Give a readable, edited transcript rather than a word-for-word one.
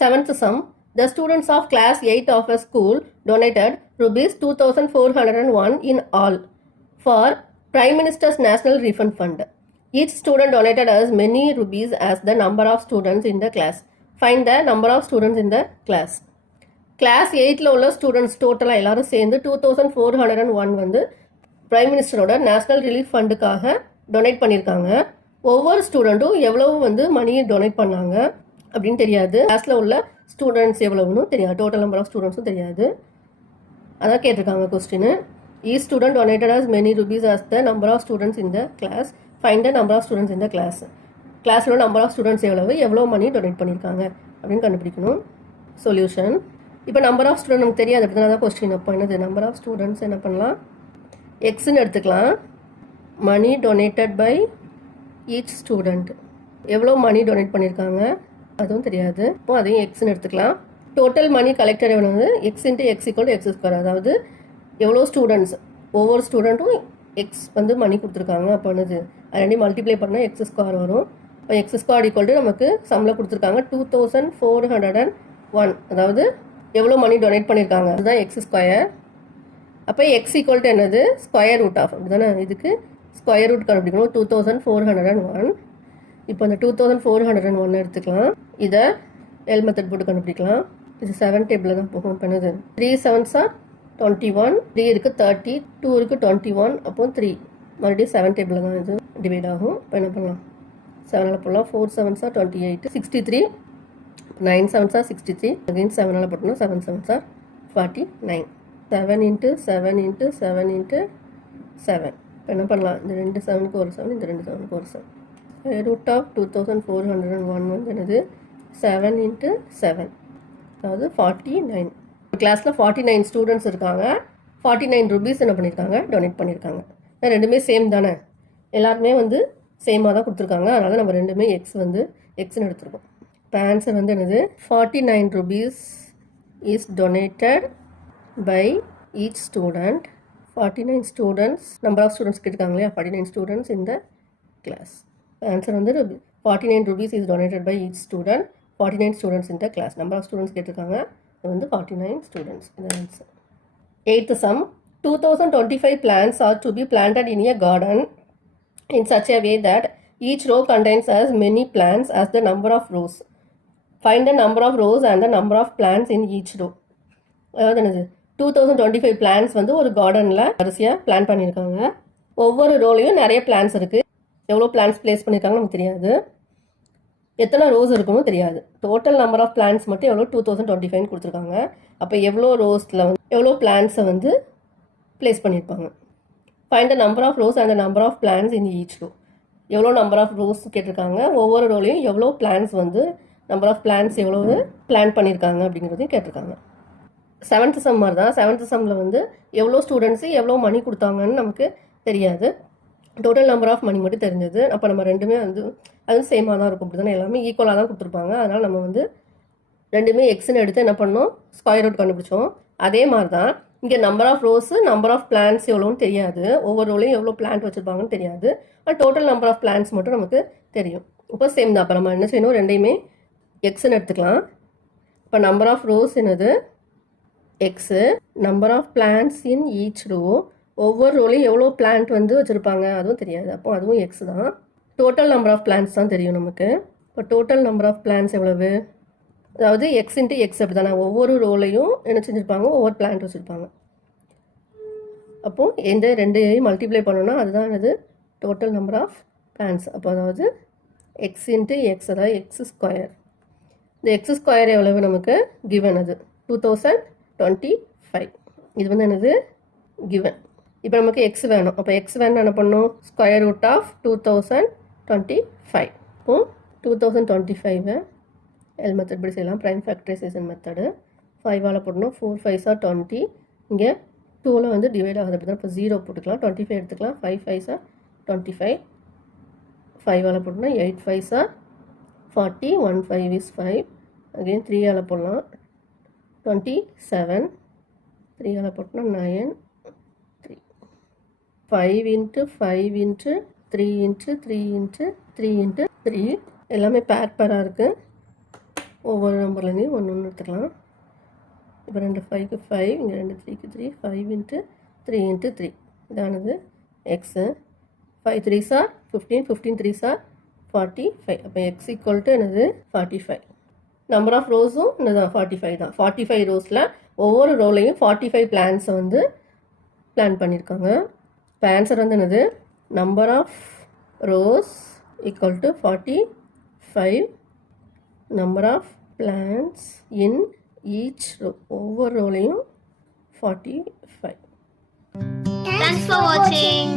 Seventh sum. The students of class 8 of a school donated rupees 2401 in all for Prime Minister's National Refund Fund. Each student donated as many rupees as the number of students in the class. Find the number of students in the class. Class 8ல் உள்ள students டோட்டலாக எல்லாரும் சேர்ந்து 2401 வந்து prime மினிஸ்டரோட national relief ஃபண்டுக்காக donate பண்ணியிருக்காங்க. ஒவ்வொரு ஸ்டூடெண்ட்டும் எவ்வளவு வந்து மணி டொனேட் பண்ணாங்க அப்படின்னு தெரியாது. கிளாஸில் உள்ள ஸ்டூடெண்ட்ஸ் எவ்வளவுன்னு தெரியாது. டோட்டல் நம்பர் ஆஃப் ஸ்டூடெண்ட்ஸும் தெரியாது. அதான் கேட்டிருக்காங்க question. Each student donated as many rupees as the number of students in the class. Find the number of students in the class. கிளாஸோட நம்பர் ஆஃப் ஸ்டூடெண்ட்ஸ் எவ்வளோ மணி டொனேட் பண்ணியிருக்காங்க அப்படின்னு கண்டுபிடிக்கணும். Solution. இப்போ நம்பர் ஆஃப் ஸ்டூடெண்ட் நமக்கு தெரியாது, அப்படி தான் கொஸ்டின். அப்போ என்னது நம்பர் ஆஃப் ஸ்டூடெண்ட்ஸ் என்ன பண்ணலாம், எக்ஸ்ன்னு எடுத்துக்கலாம். மணி டொனேட்டட் பை ஈச் ஸ்டூடெண்ட், எவ்வளோ மணி டொனேட் பண்ணியிருக்காங்க அதுவும் தெரியாது. இப்போ அதையும் எக்ஸ்ன்னு எடுத்துக்கலாம். டோட்டல் மணி கலெக்டட் வந்து X into X equal X square, அதாவது எவ்வளோ ஸ்டூடெண்ட்ஸ் ஒவ்வொரு ஸ்டூடெண்ட்டும் எக்ஸ் வந்து மணி கொடுத்துருக்காங்க. அப்போ என்னது அது ரெண்டையும் மல்டிப்ளை பண்ணால் எக்ஸ் ஸ்கொயர் வரும். இப்போ எக்ஸ் ஸ்கொயர் ஈக்குவல் டு நமக்கு சம்மில் கொடுத்துருக்காங்க 2401, அதாவது எவ்வளோ மணி டொனேட் பண்ணியிருக்காங்க அதுதான் எக்ஸ் ஸ்கொயர். அப்போ எக்ஸ் ஈக்குவல் டு என்னது ஸ்கொயர் ரூட் ஆஃப், அப்படி தானே இதுக்கு ஸ்கொயர் ரூட் கண்டுபிடிக்கணும் 2401. இப்போ அந்த 2401 எடுத்துக்கலாம். இதை எல் மெத்தட் போட்டு கண்டுபிடிக்கலாம். இது 7 டேபிளில் தான் போகும். பண்ணுது 3 7s are 21, 3 இருக்குது 30, 2 இருக்குது 21, அப்போ 3 மறுபடியும் 7 டேபிளில் தான் இது டிவைட் ஆகும். இப்போ என்ன பண்ணலாம், 7ஆல் போடலாம். 4 7s are 28, 63, 9 7s are 63, again 7ஆல் போட்டோம்னா 7 7s are 49. 7 into 7 into 7 into 7. இப்போ என்ன பண்ணலாம், இந்த 2 7க்கு ஒரு 7, இந்த 2 7க்கு ஒரு 7. ரூட் ஆஃப் 2401 வந்து என்னது 7 into 7, அதாவது 49. கிளாஸில் 49 ஸ்டூடெண்ட்ஸ் இருக்காங்க. 49 ருபீஸ் என்ன பண்ணியிருக்காங்க டொனேட் பண்ணியிருக்காங்க. ரெண்டுமே சேம் தானே, எல்லாருமே வந்து சேமாக தான் கொடுத்துருக்காங்க. அதனால் நம்ம ரெண்டுமே எக்ஸ் வந்து எக்ஸ்ன்னு எடுத்துருக்கோம். இப்போ ஆன்சர் வந்து என்னது 49 rupees is donated by each student. 49 students, number of students கேட்டிருக்காங்க இல்லையா, 49 ஸ்டூடெண்ட்ஸ் இந்த கிளாஸ். ஆன்சர் வந்து 49 rupees is donated by each student. 49 students இந்த கிளாஸ். நம்பர் ஆஃப் ஸ்டூடெண்ட்ஸ் கேட்டிருக்காங்க, இது வந்து 49 ஸ்டூடெண்ட்ஸ். இது answer. 8th sum. 2025 plants are to be planted in a garden in such a way that each row contains as many plants as the number of rows. Find the number of rows and the number of plants in each row. அதாவது என்னது 2025 plans வந்து ஒரு கார்டனில் வரிசையாக plan பண்ணியிருக்காங்க. ஒவ்வொரு ரோலையும் நிறைய plans இருக்குது. எவ்வளோ பிளான்ஸ் பிளேஸ் பண்ணியிருக்காங்கன்னு நமக்கு தெரியாது, எத்தனை ரோஸ் இருக்குன்னு தெரியாது. டோட்டல் நம்பர் ஆஃப் பிளான்ஸ் மட்டும் எவ்வளோ 2025 கொடுத்துருக்காங்க. அப்போ எவ்வளோ ரோஸில் வந்து எவ்வளோ பிளான்ஸை வந்து பிளேஸ் பண்ணியிருப்பாங்க. Find the number of rows and the number of plants in each row. எவ்வளோ நம்பர் ஆஃப் ரோஸ் கேட்டிருக்காங்க, ஒவ்வொரு ரோலையும் எவ்வளோ பிளான்ஸ் வந்து நம்பர் ஆஃப் பிளான்ஸ் எவ்வளோ பிளான் பண்ணியிருக்காங்க அப்படிங்கிறதையும் கேட்டிருக்காங்க. 7th sum மாதிரி தான். 7th sumமில் வந்து எவ்வளோ ஸ்டூடெண்ட்ஸு எவ்வளோ மணி கொடுத்தாங்கன்னு நமக்கு தெரியாது. டோட்டல் நம்பர் ஆஃப் மணி மட்டும் தெரிஞ்சது. அப்போ நம்ம ரெண்டுமே வந்து அது சேமாக தான் இருக்கும். அப்படி தானே எல்லாமே ஈக்குவலாக தான் கொடுத்துருப்பாங்க. அதனால் நம்ம வந்து ரெண்டுமே எக்ஸ்ன்னு எடுத்து என்ன பண்ணோம், ஸ்கொயர் ரூட் கண்டுபிடிச்சோம். அதே மாதிரி தான் இங்கே number of rows number of plants எவ்வளோன்னு தெரியாது, ஒவ்வொரு ரோலையும் எவ்வளோ பிளான்ட் வச்சுருப்பாங்கன்னு தெரியாது. ஆனால் டோட்டல் நம்பர் ஆஃப் பிளான்ஸ் மட்டும் நமக்கு தெரியும். இப்போ சேம் தான். அப்போ நம்ம என்ன செய்யணும், ரெண்டையுமே எக்ஸ்ன்னு எடுத்துக்கலாம். இப்போ நம்பர் ஆஃப் ரோஸ் என்னது x, number of plants in each row, ஒவ்வொரு ரோலையும் எவ்வளோ பிளான்ட் வந்து வச்சுருப்பாங்க அதுவும் தெரியாது. அப்போ அதுவும் எக்ஸ் தான். டோட்டல் நம்பர் ஆஃப் பிளான்ட்ஸ் தான் தெரியும் நமக்கு. இப்போ டோட்டல் நம்பர் ஆஃப் பிளான்ட்ஸ் எவ்வளவு, அதாவது எக்ஸ் இன்ட்டு எக்ஸ் அப்படி தானே, ஒவ்வொரு ரோலையும் என்ன செஞ்சுருப்பாங்க, ஒவ்வொரு பிளான்ட் வச்சுருப்பாங்க. அப்போது எந்த ரெண்டையும் மல்டிப்ளை பண்ணோன்னா அதுதான் என்னது டோட்டல் நம்பர் ஆஃப் பிளான்ட்ஸ். அப்போ அதாவது எக்ஸ் இன்ட்டு எக்ஸ், அதாவது எக்ஸ் ஸ்கொயர். இந்த எக்ஸ் ஸ்கொயர் எவ்வளவு நமக்கு கிவன், அது 2025. இது வந்து என்னது கிவன். இப்போ நமக்கு எக்ஸ் வேணும். அப்போ எக்ஸ் வேணும் என்ன பண்ணணும், ஸ்கொயர் ரூட் ஆஃப் 2025. இப்போ 2025 எல் மெத்தட் படி செய்யலாம். Prime factorisation method. 5ஆல் போடணும். 4 5s are 20. இங்கே 2ல் வந்து டிவைட் ஆகுது அப்படி தான். இப்போ 0 போட்டுக்கலாம். 25 எடுத்துக்கலாம். 5 5s are 25. 5ஆல் போட்டோம்னா 8 5s are 40. 1 5 is 5. அகெயின் 3ஆல் போடலாம். 27. 3ஆல் போட்டோம்னா 9. 3 5 into 5 into 3 into 3 into 3 into 3 எல்லாமே பேராக இருக்குது. ஒவ்வொரு நம்பர்லேருந்தையும் ஒன்று ஒன்று எடுத்துக்கலாம். இப்போ 2 5க்கு 5, இங்கே 2 3க்கு 3, 5 இன்ட்டு 3 இன்ட்டு 3 இதானது x. 5 3s are 15, 15 3s are 45. அப்போ எக்ஸ் ஈக்குவல் டு என்னது 45. நம்பர் ஆஃப் ரோஸும் என்னதான் 45 தான். 45 ரோஸில் ஒவ்வொரு ரோலையும் 45 பிளான்ஸை வந்து பிளான் பண்ணியிருக்காங்க. இப்போ ஆன்சர் வந்து என்னது number of rows equal to 45, number of plants in each row, ஒவ்வொரு ரோலையும் 45. Thanks for watching.